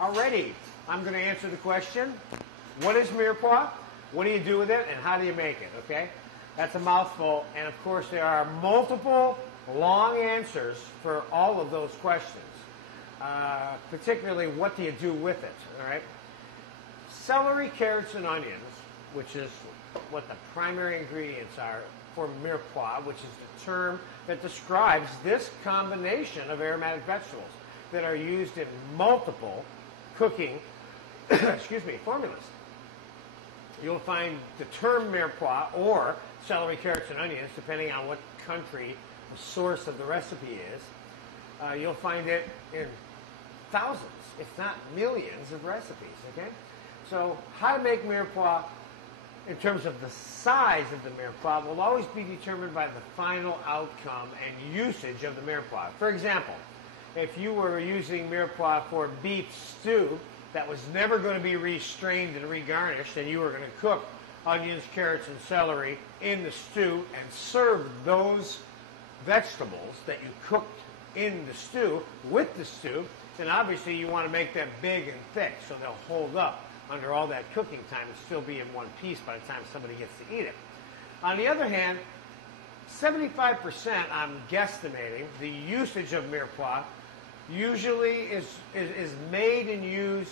Alrighty, I'm going to answer the question, what is Mirepoix? What do you do with it, and how do you make it, okay? That's a mouthful, and of course there are multiple long answers for all of those questions, particularly what do you do with it, all right? Celery, carrots, and onions, which is what the primary ingredients are for Mirepoix, which is the term that describes this combination of aromatic vegetables that are used in multiple cooking formulas. You'll find the term Mirepoix or celery, carrots, and onions, depending on what country the source of the recipe is. You'll find it in thousands, if not millions, of recipes, okay? So how to make Mirepoix in terms of the size of the Mirepoix will always be determined by the final outcome and usage of the Mirepoix. For example, if you were using Mirepoix for beef stew that was never going to be restrained and regarnished, and you were going to cook onions, carrots, and celery in the stew and serve those vegetables that you cooked in the stew with the stew, then obviously you want to make them big and thick so they'll hold up under all that cooking time and still be in one piece by the time somebody gets to eat it. On the other hand, 75%, I'm guesstimating, the usage of Mirepoix usually is made and used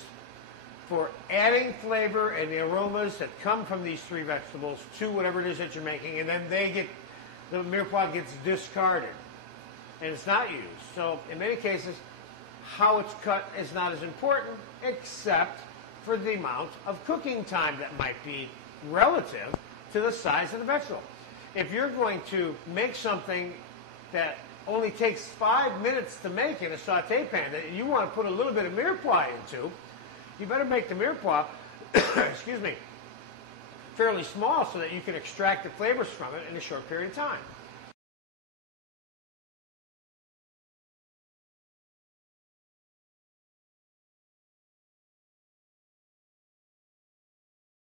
for adding flavor and the aromas that come from these three vegetables to whatever it is that you're making, and then the Mirepoix gets discarded, and it's not used. So in many cases, how it's cut is not as important, except for the amount of cooking time that might be relative to the size of the vegetable. If you're going to make something that only takes 5 minutes to make in a saute pan that you want to put a little bit of Mirepoix into, you better make the Mirepoix, fairly small so that you can extract the flavors from it in a short period of time.